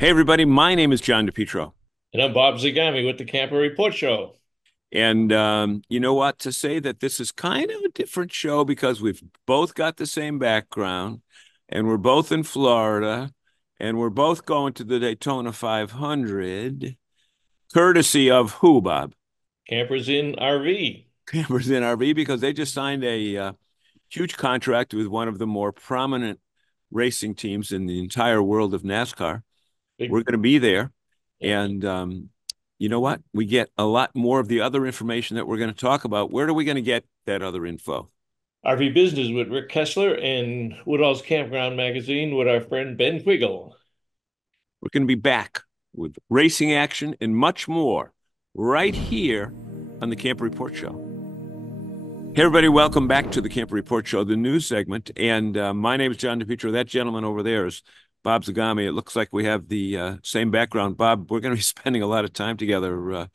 Hey, everybody. My name is John DePietro. And I'm Bob Zagami with the Camper Report Show. And you know what? To say that this is kind of a different show because we've both got the same background and we're both in Florida and we're both going to the Daytona 500, courtesy of who, Bob? Campers in RV. Campers in RV, because they just signed a huge contract with one of the more prominent racing teams in the entire world of NASCAR. We're Big, going to be there. yeah. And you know what? We get a lot more of the other information that we're going to talk about. Where are we going to get that other info? RV Business with Rick Kessler and Woodall's Campground Magazine with our friend Ben Quiggle. We're going to be back with racing action and much more right here on the Camper Report Show. Hey, everybody, welcome back to the Camper Report Show, the news segment. And my name is John DePietro. That gentleman over there is Bob Zagami. It looks like we have the same background. Bob, we're going to be spending a lot of time together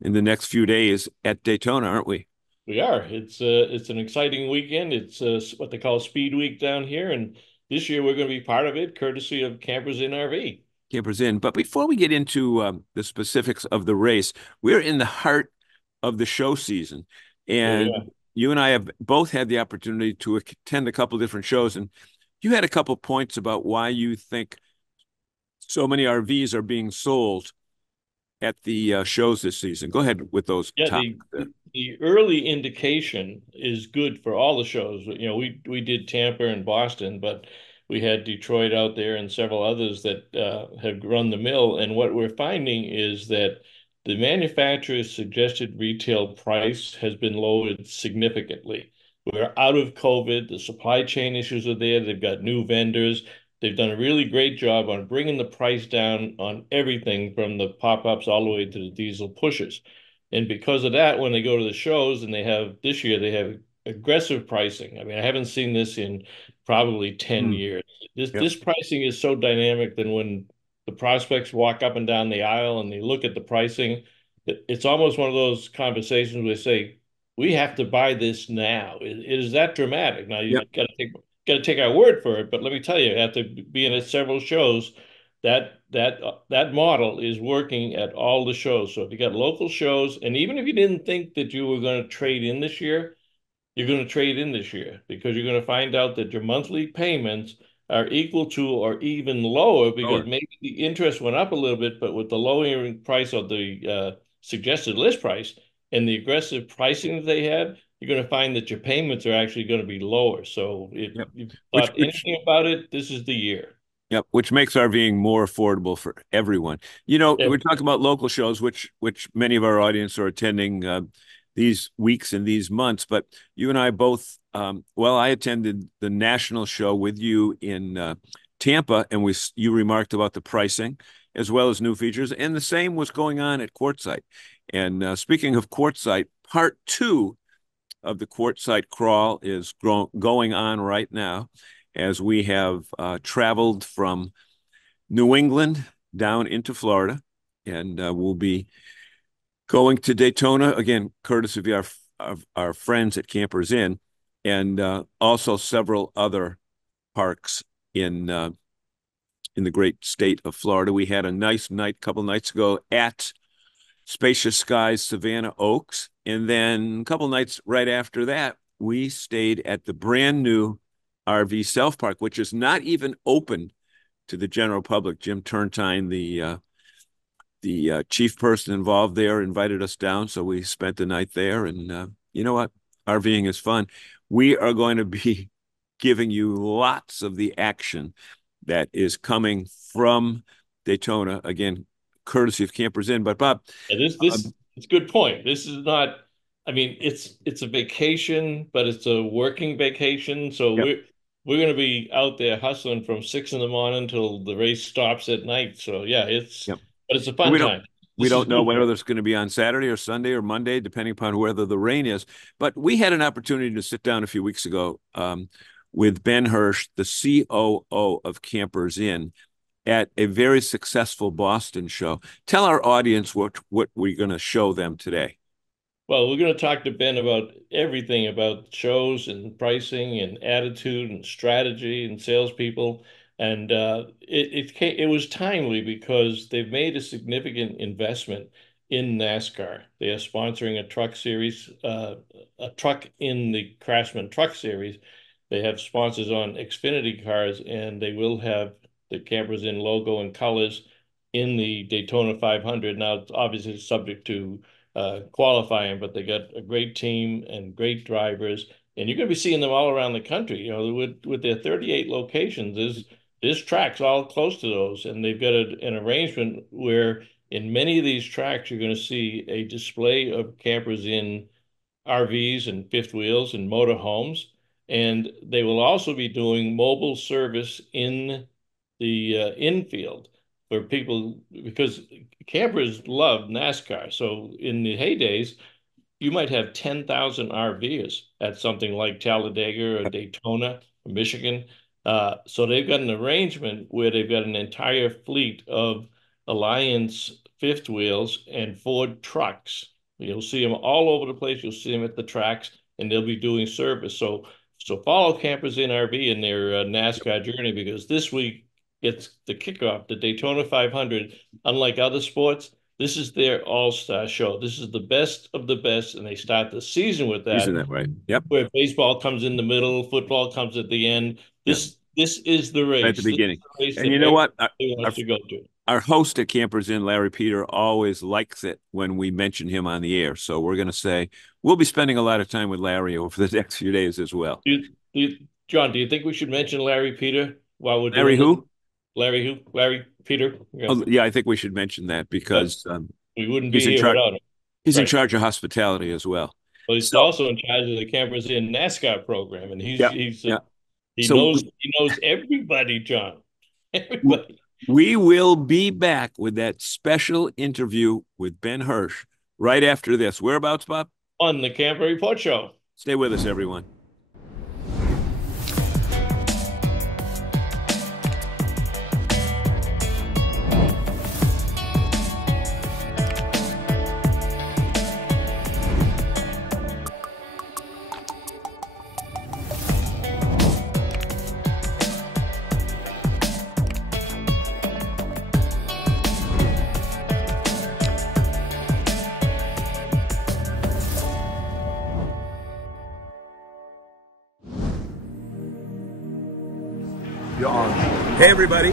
in the next few days at Daytona, aren't we? We are. It's an exciting weekend. It's what they call Speed Week down here, and this year we're going to be part of it, courtesy of Campers in RV. Campers in. But before we get into the specifics of the race, we're in the heart of the show season. Oh yeah. And you and I have both had the opportunity to attend a couple different shows. And you had a couple points about why you think so many RVs are being sold at the shows this season. Go ahead with those Yeah, topics there. the early indication is good for all the shows. You know, we did Tampa and Boston, but we had Detroit out there and several others that have run the mill. And what we're finding is that the manufacturer's suggested retail price has been lowered significantly. We're out of COVID. The supply chain issues are there. They've got new vendors. They've done a really great job on bringing the price down on everything from the pop-ups all the way to the diesel pushes. And because of that, when they go to the shows and they have this year, they have aggressive pricing. I mean, I haven't seen this in probably 10 Hmm. years. This Yep. this pricing is so dynamic that when the prospects walk up and down the aisle and they look at the pricing, it's almost one of those conversations where they say, we have to buy this now. It is that dramatic. Now you Yep. got to take our word for it, but let me tell you, after being at several shows, that model is working at all the shows. So if you got local shows, and even if you didn't think that you were going to trade in this year, you're going to trade in this year because you're going to find out that your monthly payments are equal to or even lower because Lower. maybe the interest went up a little bit, but with the lowering price of the suggested list price and the aggressive pricing that they had, you're going to find that your payments are actually going to be lower. So if Yep. you Which thought which anything about it, this is the year. Yep, which makes RVing more affordable for everyone. You know, Yeah. we're talking about local shows, which many of our audience are attending these weeks and these months. But you and I both, well, I attended the national show with you in Tampa, and you remarked about the pricing as well as new features, and the same was going on at Quartzsite. And speaking of Quartzsite, part two of the Quartzsite crawl is going on right now as we have traveled from New England down into Florida, and we'll be going to Daytona again, courtesy of our friends at Campers Inn, and also several other parks in the great state of Florida. We had a nice night a couple nights ago at Spacious Skies Savannah Oaks, and then a couple nights right after that, we stayed at the brand new RV Self Park, which is not even open to the general public. Jim Turntine, the chief person involved there, invited us down, so we spent the night there. And you know what? RVing is fun. We are going to be giving you lots of the action that is coming from Daytona again, courtesy of Campers Inn. But Bob, And this um, it's a good point. This is not, I mean, it's a vacation, but it's a working vacation. So yep, we're going to be out there hustling from 6 in the morning till the race stops at night. So yeah, yep. but it's a And fun time. we This is don't know good. whether it's going to be on Saturday or Sunday or Monday, depending upon whether the rain is. But we had an opportunity to sit down a few weeks ago with Ben Hirsch, the COO of Campers Inn, at a very successful Boston show. Tell our audience what we're going to show them today. Well, we're going to talk to Ben about everything about shows and pricing and attitude and strategy and salespeople. And it was timely because they've made a significant investment in NASCAR. They are sponsoring a truck series, a truck in the Craftsman Truck Series. They have sponsors on Xfinity cars, and they will have the Campers Inn logo and colors in the Daytona 500. Now, it's obviously subject to qualifying, but they got a great team and great drivers, and you're going to be seeing them all around the country. You know, with their 38 locations, there's tracks all close to those, and they've got an arrangement where in many of these tracks you're going to see a display of Campers Inn RVs and fifth wheels and motorhomes, and they will also be doing mobile service in the infield for people because campers love NASCAR. So in the heydays, you might have 10,000 RVers at something like Talladega or Daytona, or Michigan. So they've got an arrangement where they've got an entire fleet of Alliance fifth wheels and Ford trucks. You'll see them all over the place. You'll see them at the tracks, and they'll be doing service. So follow Campers Inn RV in their NASCAR journey, because this week it's the kickoff, the Daytona 500. Unlike other sports, this is their all-star show. This is the best of the best, and they start the season with that. Isn't that right? Yep. Where baseball comes in the middle, football comes at the end. This is the race. Right at the beginning. And you know what? Our host at Campers Inn, Larry Peter, always likes it when we mention him on the air. So we're going to say we'll be spending a lot of time with Larry over the next few days as well. John, do you think we should mention Larry Peter while we're doing Larry who? Larry who? Larry Peter? Yeah. Oh, yeah, I think we should mention that because we wouldn't be here without him. He's in charge of hospitality as well. Well, he's also in charge of the Campers Inn NASCAR program, and he knows everybody, John. Everybody. We will be back with that special interview with Ben Hirsch right after this. Whereabouts, Bob? On the Camper Report Show. Stay with us, everyone. Hey everybody,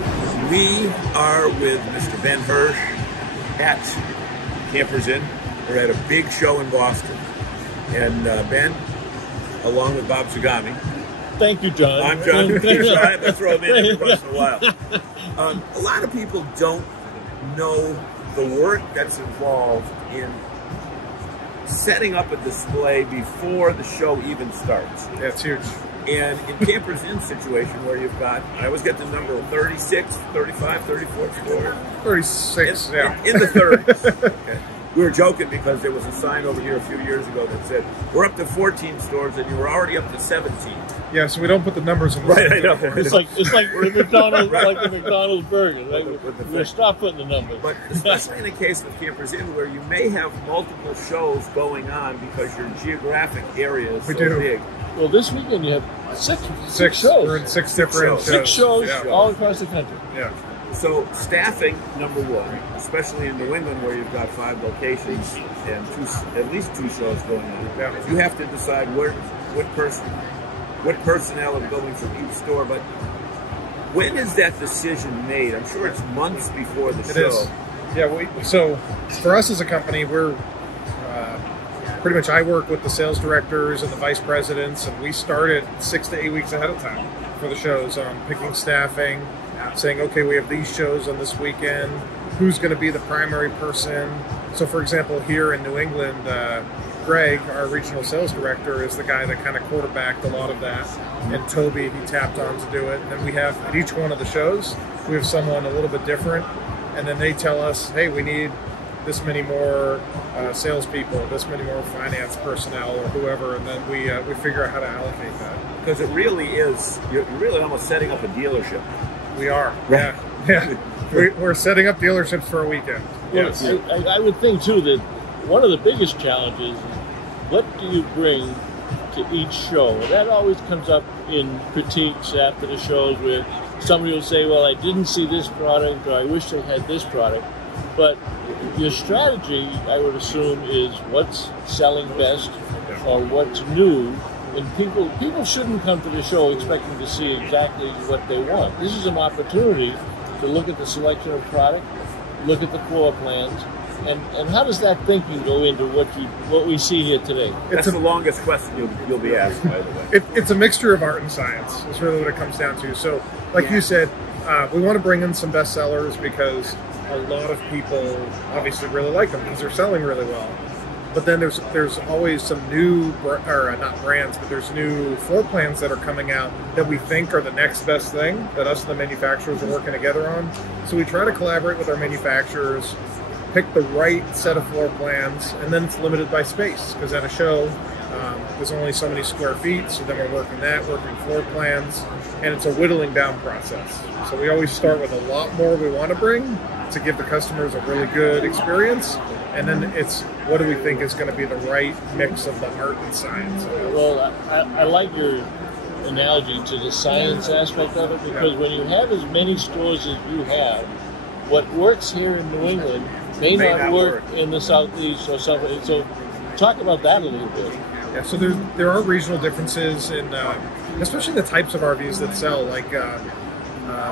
we are with Mr. Ben Hirsch at Campers Inn. We're at a big show in Boston. And Ben, along with Bob Zagami. Thank you, John. I'm John. I have to throw him in every once in a while. A lot of people don't know the work that's involved in setting up a display before the show even starts. That's huge. And in Campers Inn situation where you've got, I always get the number 36, 35, 34 stores. 36, yeah. In the 30s. Okay. We were joking because there was a sign over here a few years ago that said, we're up to 14 stores and you were already up to 17. Yeah, so we don't put the numbers in the right, I know. It's like the McDonald's, like the McDonald's burger. Right? We'll stop putting the numbers. But especially in the case of Campers Inn, where you may have multiple shows going on because your geographic area is so big. Well, this weekend you have six shows. We're in six different shows. Six shows all across the country. Yeah. So staffing, number one, especially in New England where you've got 5 locations and at least 2 shows going on. Yeah. You have to decide what personnel are going from each store. But when is that decision made? I'm sure it's months before the show. It is. Yeah. So for us as a company, we're pretty much I work with the sales directors and the vice presidents, and we started 6 to 8 weeks ahead of time for the shows on picking staffing, saying, okay, we have these shows on this weekend. Who's going to be the primary person? So, for example, here in New England, Greg, our regional sales director, is the guy that kind of quarterbacked a lot of that. And Toby, he tapped on to do it. And then we have, at each one of the shows, we have someone a little bit different. And then they tell us, hey, we need this many more salespeople, this many more finance personnel, or whoever, and then we figure out how to allocate that. Because it really is, you're really almost setting up a dealership. We are, right. Yeah. We're setting up dealerships for a weekend. Well, yes. I would think too that one of the biggest challenges is what do you bring to each show. And that always comes up in critiques after the shows where somebody will say, well, I didn't see this product, or I wish they had this product. But your strategy, I would assume, is what's selling best or what's new. And people shouldn't come to the show expecting to see exactly what they want. This is an opportunity to look at the selection of product, look at the floor plans, and how does that thinking go into what we see here today? That's the longest question you'll be asked, by the way. It's a mixture of art and science. That's really what it comes down to. So, like you said, we want to bring in some bestsellers because a lot of people obviously really like them because they're selling really well. But then there's always some new, or not brands, but there's new floor plans that are coming out that we think are the next best thing that us and the manufacturers are working together on. So we try to collaborate with our manufacturers, pick the right set of floor plans, and then it's limited by space because at a show there's only so many square feet. So then we're working floor plans, and it's a whittling down process. So we always start with a lot more we want to bring to give the customers a really good experience. And then it's what do we think is going to be the right mix of the art and science. Well, I like your analogy to the science aspect of it because when you have as many stores as you have, what works here in New England may not work in the Southeast or something. So talk about that a little bit. Yeah, so there are regional differences in, especially the types of RVs that sell, like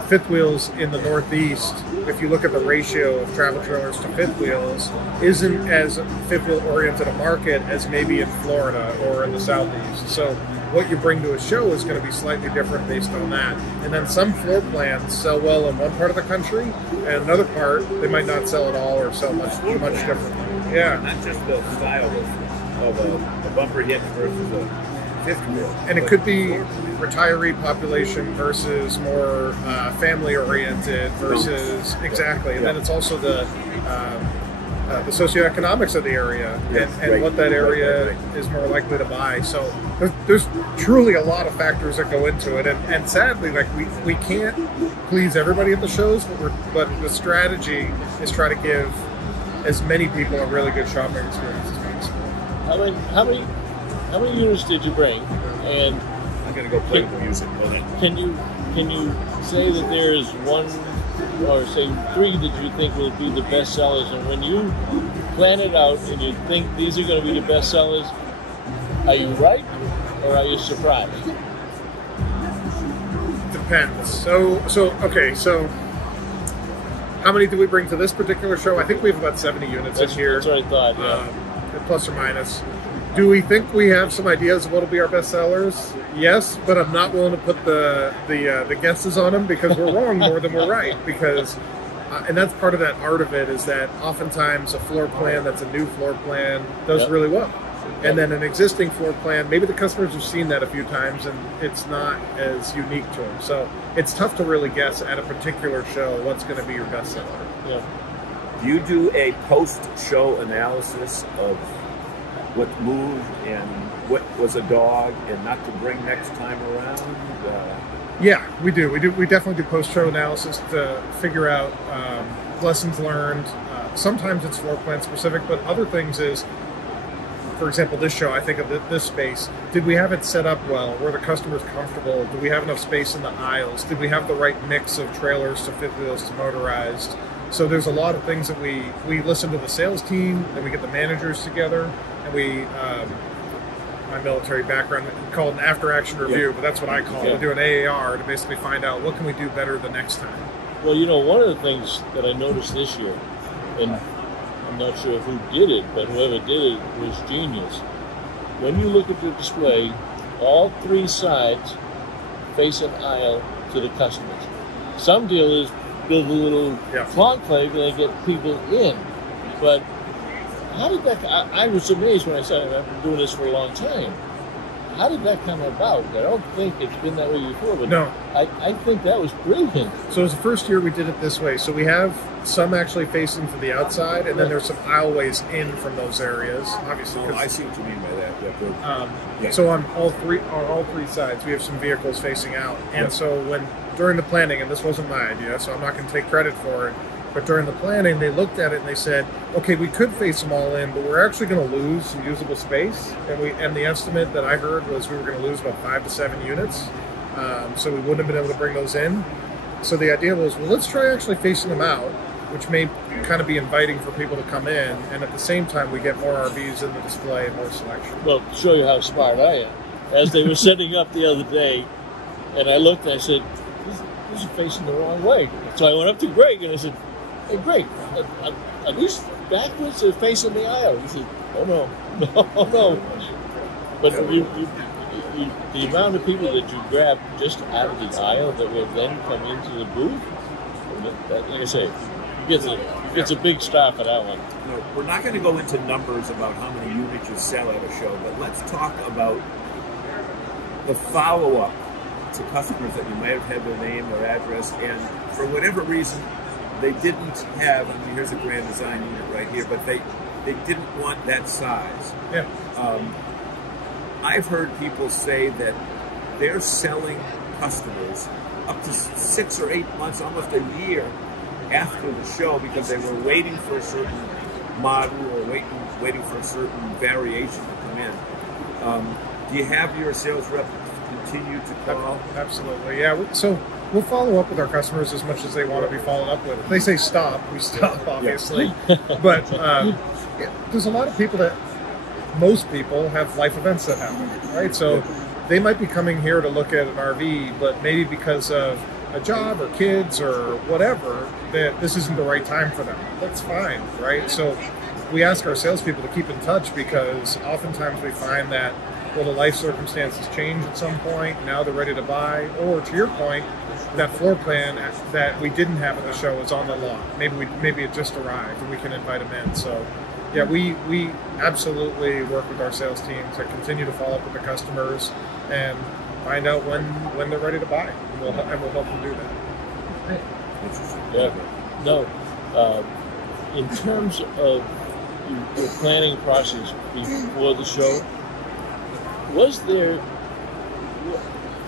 fifth wheels in the Northeast. If you look at the ratio of travel trailers to fifth wheels, isn't as fifth wheel oriented a market as maybe in Florida or in the Southeast. So what you bring to a show is going to be slightly different based on that. And then some floor plans sell well in one part of the country, and another part they might not sell at all or sell much differently. Yeah, not just the style of a bumper hitch versus a fifth wheel. And it could be retiree population versus more family-oriented versus exactly. And then it's also the socioeconomics of the area and what that area is more likely to buy. So there's truly a lot of factors that go into it. And sadly, like we can't please everybody at the shows, but the strategy is try to give as many people a really good shopping experience as possible. How many units did you bring? And I'm going to go play with the music. Can you say that there is one or say three that you think will be the best sellers? And when you plan it out and you think these are going to be the best sellers, are you right or are you surprised? Depends. So how many did we bring to this particular show? I think we have about 70 units this year. That's what I thought, yeah. Plus or minus. Do we think we have some ideas of what will be our best sellers? Yes, but I'm not willing to put the guesses on them because we're wrong more than we're right. Because, and that's part of that art of it is that oftentimes a floor plan that's a new floor plan does really well. And then an existing floor plan, maybe the customers have seen that a few times and it's not as unique to them. So it's tough to really guess at a particular show what's going to be your best seller. Yeah. Do you do a post-show analysis of what moved and what was a dog and not to bring next time around? Yeah, we do. We definitely do post-show analysis to figure out lessons learned. Sometimes it's floor plan specific, but other things is, for example, this show, I think of this space. Did we have it set up well? Were the customers comfortable? Do we have enough space in the aisles? Did we have the right mix of trailers to fifth wheels to motorized? So there's a lot of things that we listen to the sales team, then we get the managers together, and we, my military background, we call it an after-action review, but that's what I call it. We do an AAR to basically find out what can we do better the next time. Well, you know, one of the things that I noticed this year, and I'm not sure who did it, but whoever did it was genius. When you look at the display, all three sides face an aisle to the customers. Some dealers build a little conclave and they get people in. But how did that, I was amazed when I said I've been doing this for a long time. How did that come about? I don't think it's been that way before, but no. I think that was brilliant. So it was the first year we did it this way. So we have some actually facing to the outside, and then there's some aisleways in from those areas. Obviously, I see what you mean by that. So on all three sides, we have some vehicles facing out. And so during the planning, and this wasn't my idea, so I'm not going to take credit for it, But during the planning, they looked at it and they said, okay, we could face them all in, but we're actually going to lose some usable space. And the estimate that I heard was we were going to lose about 5 to 7 units. So we wouldn't have been able to bring those in. So the idea was, well, let's try actually facing them out, which may kind of be inviting for people to come in. And at the same time, we get more RVs in the display and more selection. Well, to show you how smart I am, as they were setting up the other day, and I looked and I said, this is facing the wrong way. So I went up to Greg and I said, hey, Greg, are these backwards or facing the aisle? He said, oh, no. But the amount of people that you grab just out of the aisle that will then come into the booth, like I say, it's a big star for that one. No, we're not going to go into numbers about how many units you sell at a show, but let's talk about the follow-up to customers that you might have had their name or address, and for whatever reason, they didn't have, I mean, here's a Grand Design unit right here, but they didn't want that size. Yeah. I've heard people say that they're selling customers up to 6 or 8 months, almost a year after the show, because they were waiting for a certain model or waiting for a certain variation to come in. Do you have your sales rep continue to call? Absolutely, yeah. So we'll follow up with our customers as much as they want to be followed up with. If they say stop, we stop, obviously. But there's a lot of people that, most people have life events that happen, right? So they might be coming here to look at an RV, but maybe because of a job or kids or whatever, that this isn't the right time for them. That's fine, right? So we ask our salespeople to keep in touch, because oftentimes we find that, well, the life circumstances change at some point, now they're ready to buy, or to your point, that floor plan that we didn't have at the show is on the lot. Maybe it just arrived and we can invite them in. So yeah, we absolutely work with our sales team to continue to follow up with the customers and find out when they're ready to buy, and we'll help them do that. Interesting. Yeah. No. In terms of your planning process before the show,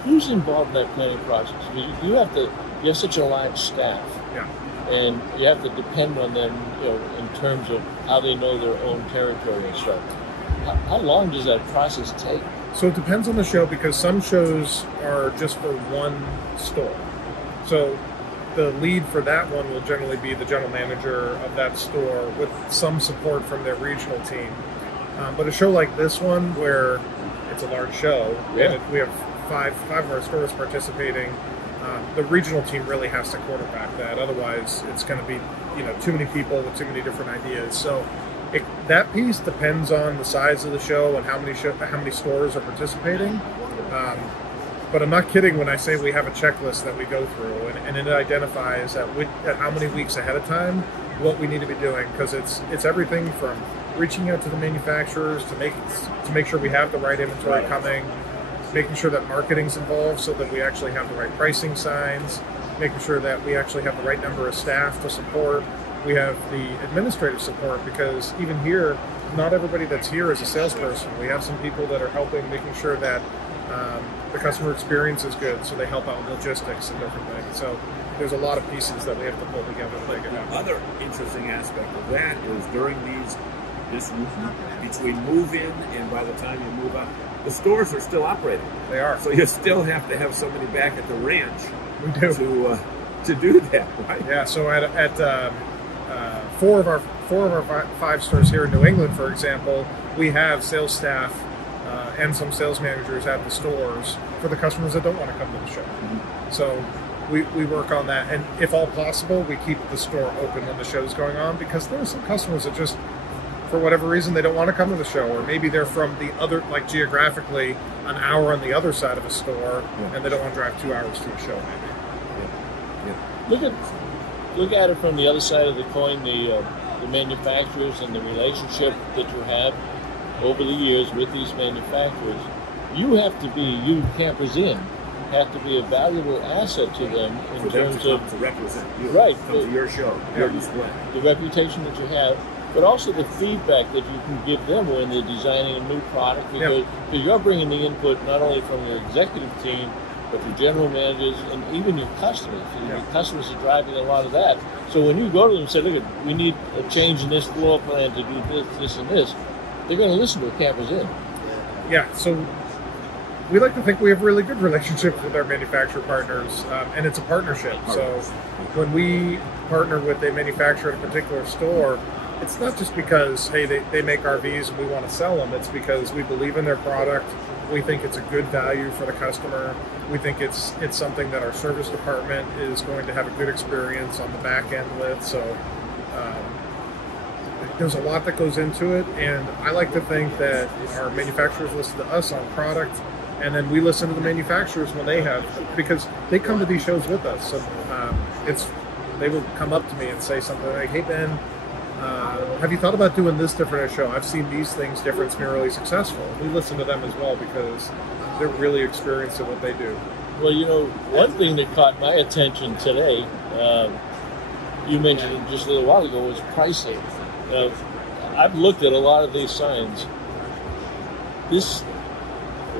who's involved in that planning process? I mean, you have such a large staff. Yeah. And you have to depend on them, in terms of how they know their own territory and stuff. How long does that process take? So it depends on the show, because some shows are just for one store. So the lead for that one will generally be the general manager of that store with some support from their regional team. But a show like this one, where it's a large show, and we have five of our stores participating, the regional team really has to quarterback that. Otherwise, it's going to be too many people with too many different ideas. So that piece depends on the size of the show and how many stores are participating. But I'm not kidding when I say we have a checklist that we go through, and it identifies at how many weeks ahead of time what we need to be doing, because it's everything from reaching out to the manufacturers to make sure we have the right inventory coming, making sure that marketing's involved so that we actually have the right pricing signs, making sure that we actually have the right number of staff to support. We have the administrative support, because even here, not everybody that's here is a salesperson. We have some people that are helping, making sure that the customer experience is good, so they help out with logistics and different things. So there's a lot of pieces that we have to pull together to make it happen. Another interesting aspect of that is during between move-in and by the time you move out, the stores are still operating. They are. So you still have to have somebody back at the ranch. We do. To do that, right? Yeah. So at four of our 5 stores here in New England, for example, we have sales staff and some sales managers at the stores for the customers that don't want to come to the show. Mm-hmm. So we work on that, and if all possible, we keep the store open when the show's going on, because there are some customers that just, for whatever reason, they don't want to come to the show, or maybe they're from the other, like geographically, an hour on the other side of a store, and they don't want to drive 2 hours to a show, maybe. Look at it from the other side of the coin, the manufacturers and the relationship that you have over the years with these manufacturers. You Campers Inn, have to be a valuable asset to them in terms of to represent you, right, come to your show, your display, the reputation that you have, but also the feedback that you can give them when they're designing a new product, because you're bringing the input not only from the executive team, but your general managers and even your customers. Your customers are driving a lot of that. So when you go to them and say, look, we need a change in this floor plan to do this, this, and this, they're going to listen to what Campers in. Yeah, so we like to think we have really good relationships with our manufacturer partners, and it's a partnership. So when we partner with a manufacturer in a particular store, it's not just because, hey, they make RVs and we want to sell them. It's because we believe in their product. We think it's a good value for the customer. We think it's something that our service department is going to have a good experience on the back end with. So there's a lot that goes into it, and I like to think that our manufacturers listen to us on product, and then we listen to the manufacturers when they have, because they come to these shows with us. So they will come up to me and say something like, hey, Ben, have you thought about doing this different at a show? I've seen these things different. It's been really successful. We listen to them as well because they're really experienced at what they do. Well, you know, one thing that caught my attention today, you mentioned it just a little while ago, was pricing. I've looked at a lot of these signs.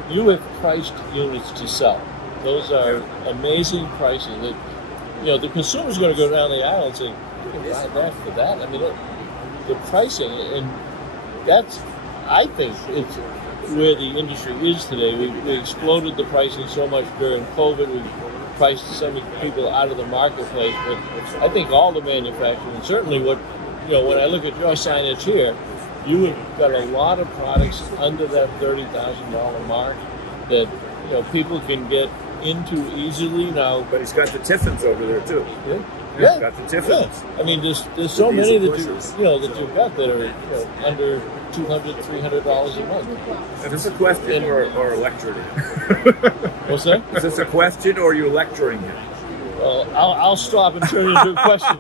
You have priced units to sell. Those are amazing prices. That, you know, the consumer's going to go down the aisle and say, you can buy that for that. I mean, the pricing, and that's, I think, it's where the industry is today. We exploded the pricing so much during COVID. We priced some people out of the marketplace. But I think all the manufacturers, and certainly when I look at your signage here, you have got a lot of products under that $30,000 mark that people can get into easily now. But he's got the Tiffins over there too. Yeah. Got the Tiffins. Yeah. I mean, there's so many that you've got that are under $200, $300 a month. Is this a question or lecturing him? What's that? Is this a question or are you lecturing him? Well, I'll stop and turn it into a question.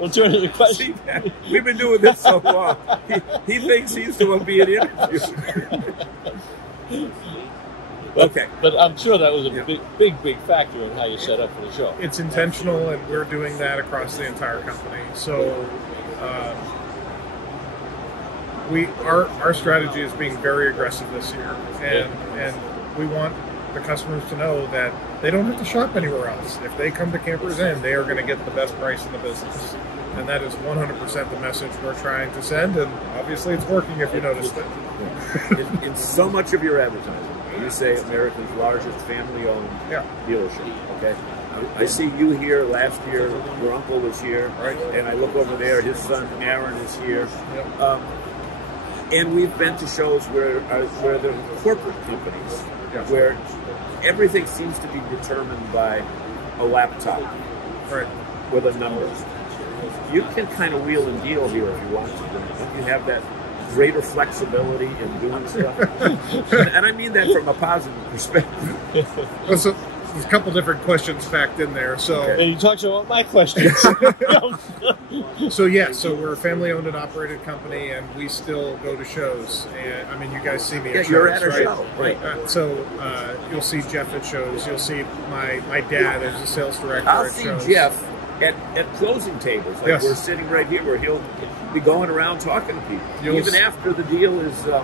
We'll turn it into a question. See, we've been doing this so long. He thinks he's going to be an interview. Okay. But I'm sure that was a big factor in how you set up for the show. It's intentional, and we're doing that across the entire company. So our strategy is being very aggressive this year, and we want the customers to know that they don't have to shop anywhere else. If they come to Campers Inn, they are going to get the best price in the business. And that is 100% the message we're trying to send, and obviously it's working if you noticed it. In so much of your advertising, you say America's largest family-owned dealership, okay? I see you here last year, your uncle was here, right? And I look over there, his son Aaron is here. Yep. And we've been to shows where the corporate companies, where everything seems to be determined by a laptop, right, with a number. You can kind of wheel and deal here if you want to. Don't you have that greater flexibility in doing stuff? And I mean that from a positive perspective. Well, so there's a couple different questions packed in there. So, and you talked about my questions. So we're a family-owned and operated company, and we still go to shows. And I mean, you guys see me at shows, you're at a right? show, right? You'll see Jeff at shows. You'll see my dad as a sales director I'll at see shows. Jeff at closing tables. Like we're sitting right here, where he'll be going around talking to people, even after the deal is, the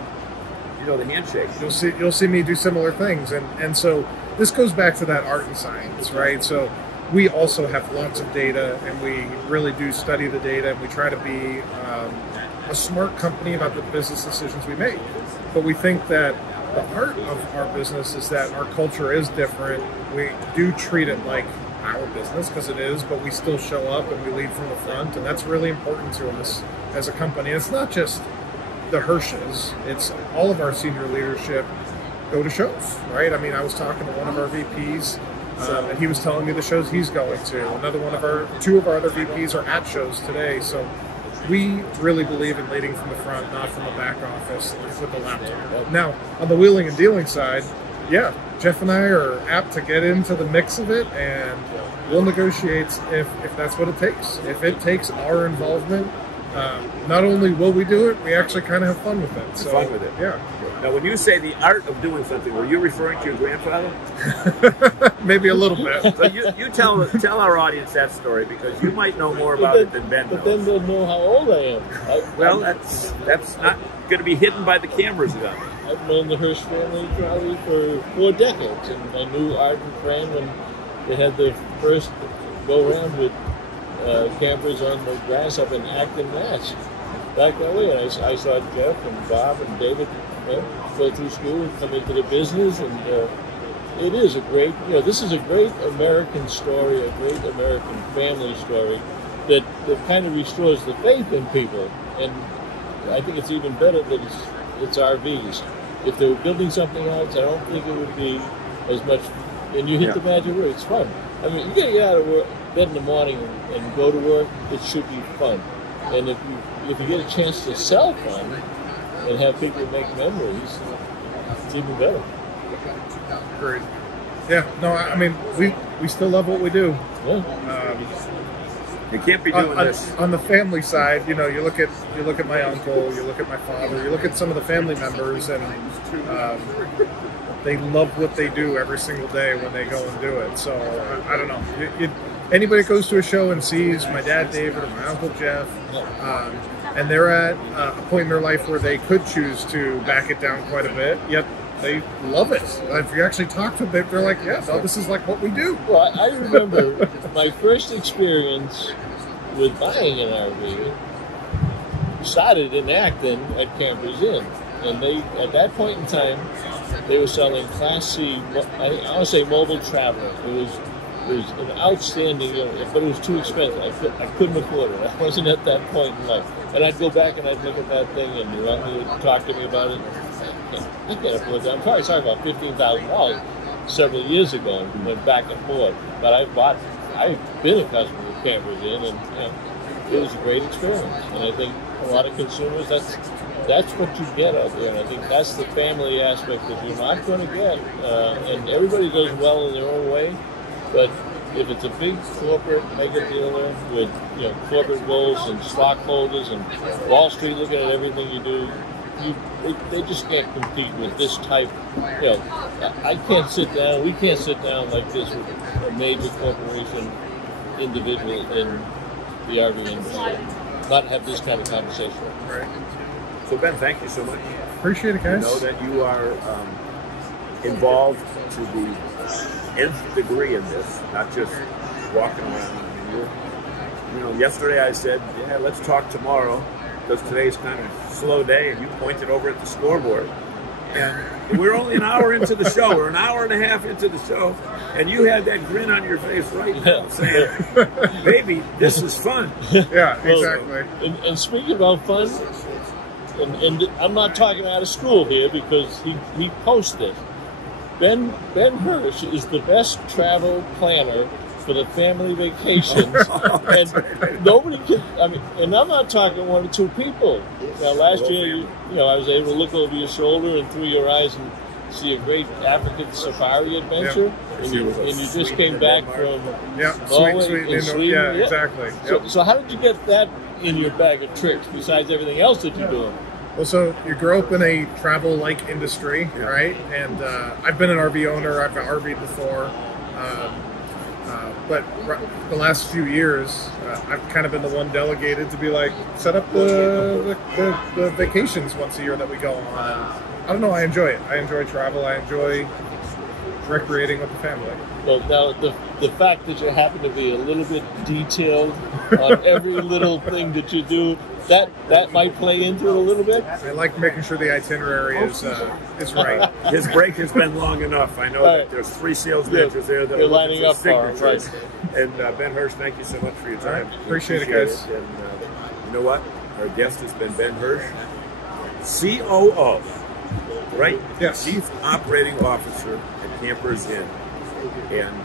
handshake. You'll see me do similar things, and so this goes back to that art and science, right? So we also have lots of data, and we really do study the data, and we try to be a smart company about the business decisions we make. But we think that the heart of our business is that our culture is different. We do treat it like our business, because it is, but we still show up and we lead from the front, and that's really important to us as a company. It's not just the Hirsches, it's all of our senior leadership go to shows, right? I mean, I was talking to one of our VPs, and he was telling me the shows he's going to. Two of our other VPs are at shows today, so we really believe in leading from the front, not from the back office with the laptop. Now, on the wheeling and dealing side, Jeff and I are apt to get into the mix of it, and we'll negotiate if that's what it takes. If it takes our involvement not only will we do it, we actually kind of have fun with it. So, fun with it. Yeah. Now, when you say the art of doing something, were you referring to your grandfather? Maybe a little bit. So you tell our audience that story, because you might know more about it than Ben knows. But then they'll know how old I am. Well, that's not going to be hidden by the cameras, though. I've known the Hirsch family probably for 4 decades, and I knew Art and Fran when they had their first go-around with campers on the grass up in Acton, Mass. Back that way, and I saw Jeff and Bob and David go through school and come into the business, and it is a great, this is a great American story, a great American family story that kind of restores the faith in people, and I think it's even better that it's RVs. If they were building something else, I don't think it would be as much, and you hit the magic word, it's fun. I mean, you gotta get out of bed in the morning and go to work, it should be fun. And if you get a chance to sell fun and have people make memories, it's even better. Great. Yeah, no, I mean, we still love what we do. Yeah. You can't be doing this. On the family side, you look at my uncle, you look at my father, you look at some of the family members, and they love what they do every single day when they go and do it. So I don't know. Anybody that goes to a show and sees my dad David or my uncle Jeff, and they're at a point in their life where they could choose to back it down quite a bit, yet they love it. If you actually talk to them, they're like, yeah, no, this is like what we do. Well, I remember my first experience with buying an RV started in Acton at Campers Inn. And at that point in time, they were selling Class C, I want to say Mobile Traveler. It was an outstanding, but it was too expensive. I couldn't afford it. I wasn't at that point in life. And I'd go back and I'd look at that thing, and you would talk to me about it. I can't afford that. I'm probably talking about $15,000 several years ago, and went back and forth. But I've been a customer with Campers Inn, and it was a great experience. And I think a lot of consumers, that's what you get out there, and I think that's the family aspect that you're not going to get. And everybody does well in their own way, but if it's a big corporate mega dealer with corporate goals and stockholders and Wall Street looking at everything you do, they just can't compete with this type. I can't sit down. We can't sit down like this with a major corporation individual in the RV industry. Not have this kind of conversation. Right. So Ben, thank you so much. Appreciate it, guys. I know that you are involved to the nth degree in this, not just walking around. I mean, yesterday I said, yeah, let's talk tomorrow, because today's kind of a slow day, and you pointed over at the scoreboard. And we're only an hour into the show, or an hour and a half into the show, and you had that grin on your face right now saying, baby, this is fun. Yeah, exactly. And speaking about fun, and I'm not talking out of school here, because he posts this. Ben Hirsch is the best travel planner for the family vacations, and nobody can. I mean, and I'm not talking 1 or 2 people. Last year, I was able to look over your shoulder and through your eyes and see a great African safari adventure, and you just came back from Norway and Sweden. Yeah, exactly. So how did you get that in your bag of tricks besides everything else that you're doing? Well, so you grow up in a travel-like industry, right? And I've been an RV owner. I've RV'd before. But the last few years, I've kind of been the one delegated to be like, set up the vacations once a year that we go on. I don't know, I enjoy it. I enjoy travel. I enjoy recreating with the family. Well, now the fact that you happen to be a little bit detailed on every little thing that you do, that might play into it a little bit. I like making sure the itinerary is right. His break has been long enough. I know that there's 3 sales managers there that are lining up signatures. for it, And Ben Hirsch, thank you so much for your time. Right. Appreciate it, guys. And you know what? Our guest has been Ben Hirsch, COO, right? Yes. Chief Operating Officer at Campers Inn. And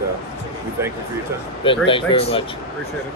we thank you for your time. Ben, Great, thanks thanks very much. Appreciate it.